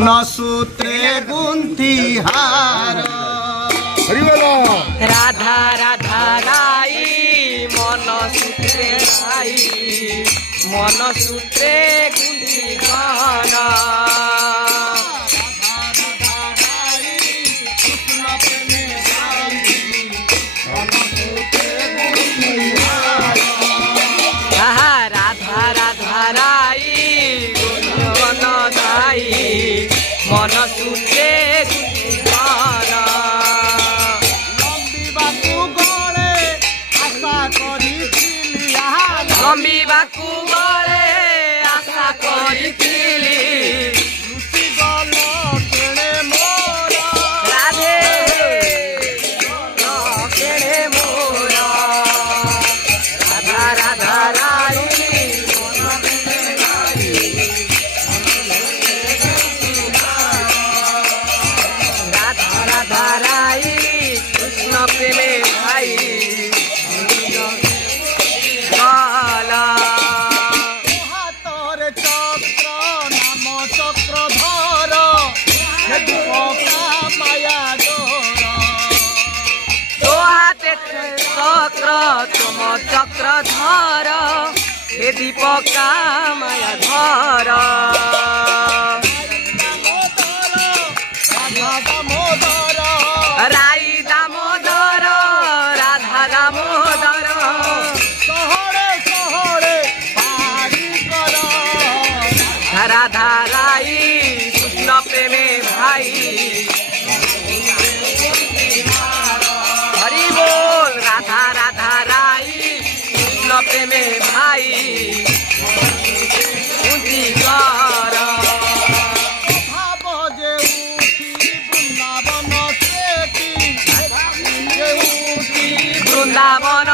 सूत्रे गुंथी हार राधा राधा राई मन सूत्रे राई मन सूत्रे गुंथी गहन राधा राधा राई मन दाई मन सूत्रे लंबिबाकू गले आशा करिथिली राधे केणे मोर राधा राधा राई राधा राधा राई कृष्ण प्रेमे भाई तुम चक्रधर हे दीपका माया धर राई दामोदर राधा दामोदर राधा राई कृष्ण प्रेमे भाई हरि बोल राधा राधा राई कृष्ण प्रेमे भाई ऊंची कर वृंदावन